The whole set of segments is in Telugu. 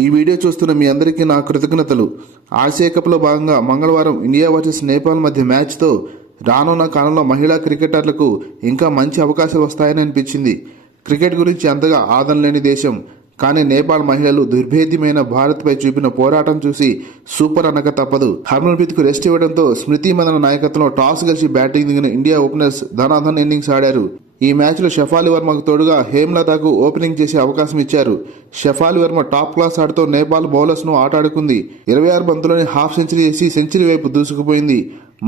ఈ వీడియో చూస్తున్న మీ అందరికీ నా కృతజ్ఞతలు. ఆసియా కప్లో భాగంగా మంగళవారం ఇండియా వర్సెస్ నేపాల్ మధ్య మ్యాచ్తో రానున్న కాలంలో మహిళా క్రికెటర్లకు ఇంకా మంచి అవకాశాలు వస్తాయని అనిపించింది. క్రికెట్ గురించి అంతగా ఆదరణ లేని దేశం, కానీ నేపాల్ మహిళలు దుర్భేద్యమైన భారత్పై చూపిన పోరాటం చూసి సూపర్ అనక తప్పదు. హర్మన్ప్రీత్కు రెస్ట్ ఇవ్వడంతో స్మృతి మందన నాయకత్వంలో టాస్ గెలిచి బ్యాటింగ్ దిగిన ఇండియా ఓపెనర్స్ ధనాధన్ ఇన్నింగ్స్ ఆడారు. ఈ మ్యాచ్లో షఫాలి వర్మకు తోడుగా హేమ్లతాకు ఓపెనింగ్ చేసే అవకాశం ఇచ్చారు. షఫాలి వర్మ టాప్ క్లాస్ ఆటతో నేపాల్ బౌలర్స్ను ఆటాడుకుంది. 26 బంతుల్లోనే హాఫ్ సెంచరీ చేసి సెంచరీ వైపు దూసుకుపోయింది.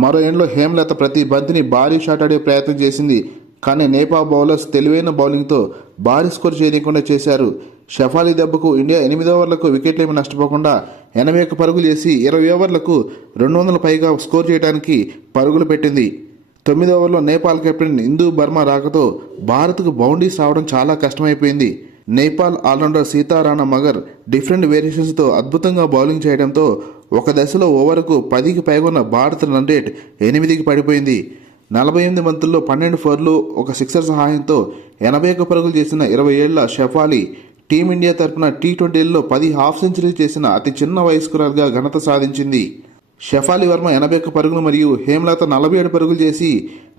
మరో ఎండ్లో హేమ్లత ప్రతి బంతిని భారీ షాట్ ఆడే ప్రయత్నం చేసింది. కానీ నేపాల్ బౌలర్స్ తెలివైన బౌలింగ్తో భారీ స్కోర్ చేయకుండా చేశారు. షఫాలి దెబ్బకు ఇండియా 8 ఓవర్లకు వికెట్లేమి నష్టపోకుండా 81 పరుగులు చేసి 20 ఓవర్లకు 200 పైగా స్కోర్ చేయడానికి పరుగులు పెట్టింది. 9 ఓవర్లో నేపాల్ కెప్టెన్ ఇందూ బర్మా రాకతో భారత్కు బౌండరీస్ రావడం చాలా కష్టమైపోయింది. నేపాల్ ఆల్రౌండర్ సీతారాణా మగర్ డిఫరెంట్ వేరియేషన్స్తో అద్భుతంగా బౌలింగ్ చేయడంతో ఒక దశలో ఓవర్కు 10కి పైగా ఉన్న భారత్ రన్ రేట్ 8కి పడిపోయింది. 48 బంతుల్లో 12 ఫోర్లు, ఒక సిక్సర్ సహాయంతో 81 పరుగులు చేసిన 20 ఏళ్ల షఫాలి టీమిండియా తరపున టీ20ల్లో 10 హాఫ్ సెంచరీలు చేసిన అతి చిన్న వయస్కురాలుగా ఘనత సాధించింది. షఫాలి వర్మ 81 పరుగులు మరియు హేమ్లత 47 పరుగులు చేసి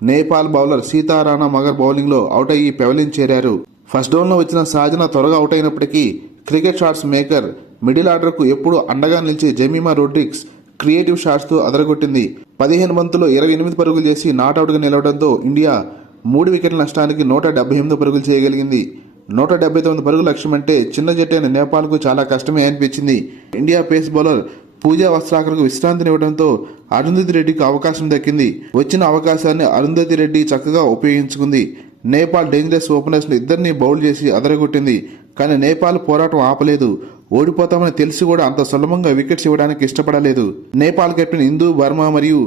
నేపాల్ బౌలర్ సీతారాణా మగర్ బౌలింగ్లో అవుట్ అయ్యి పెవలిన్ చేరారు. ఫస్ట్ డౌన్లో వచ్చిన సాజన త్వరగా అవుట్ అయినప్పటికీ క్రికెట్ షాట్స్ మేకర్ మిడిల్ ఆర్డర్కు ఎప్పుడూ అండగా నిలిచే జెమిమా రోడ్రిగ్స్ క్రియేటివ్ షాట్స్తో అదరగొట్టింది. 15 బంతుల్లో 28 పరుగులు చేసి నాట్అవుట్గా నిలవడంతో ఇండియా 3 వికెట్ల నష్టానికి 178 పరుగులు చేయగలిగింది. 179 పరుగుల లక్ష్యం అంటే చిన్న జట్టైన నేపాల్కు చాలా కష్టమే అనిపించింది. ఇండియా పేస్ బౌలర్ పూజా వస్త్రాకర్కు విశ్రాంతినివ్వడంతో అరుంధతి రెడ్డికి అవకాశం దక్కింది. వచ్చిన అవకాశాన్ని అరుంధతి రెడ్డి చక్కగా ఉపయోగించుకుంది. నేపాల్ డేంజరస్ ఓపెనర్స్ను ఇద్దరిని బౌల్ చేసి అదరగొట్టింది. కానీ నేపాల్ పోరాటం ఆపలేదు. ఓడిపోతామని తెలిసి కూడా అంత సులభంగా వికెట్స్ ఇవ్వడానికి ఇష్టపడలేదు. నేపాల్ కెప్టెన్ ఇందూ బర్మా మరియు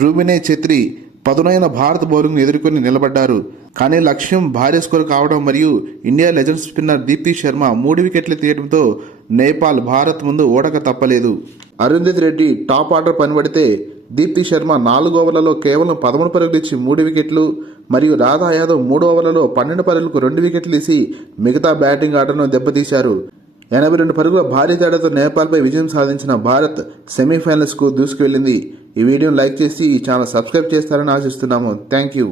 రూబినే ఛెత్రి పదునైన భారత బౌలింగ్ను ఎదుర్కొని నిలబడ్డారు. కానీ లక్ష్యం భారీ స్కోర్ కావడం మరియు India legend spinner Deepti Sharma 3 వికెట్లు తీయడంతో నేపాల్ భారత్ ముందు ఓడక తప్పలేదు. అరుంధతి రెడ్డి టాప్ ఆర్డర్ పనిపడితే దీప్తి శర్మ 4 ఓవర్లలో కేవలం 13 పరుగులు ఇచ్చి 3 వికెట్లు మరియు రాధా యాదవ్ 3 ఓవర్లలో 12 పరుగులకు 2 వికెట్లు ఇచ్చి మిగతా బ్యాటింగ్ ఆర్డర్ను దెబ్బతీశారు. 82 పరుగుల భారీ తేడాతో నేపాల్పై విజయం సాధించిన భారత్ సెమీఫైనల్స్కు దూసుకువెళ్లింది. ఈ వీడియోను లైక్ చేసి ఈ ఛానల్ సబ్స్క్రైబ్ చేస్తారని ఆశిస్తున్నాము. Thank you.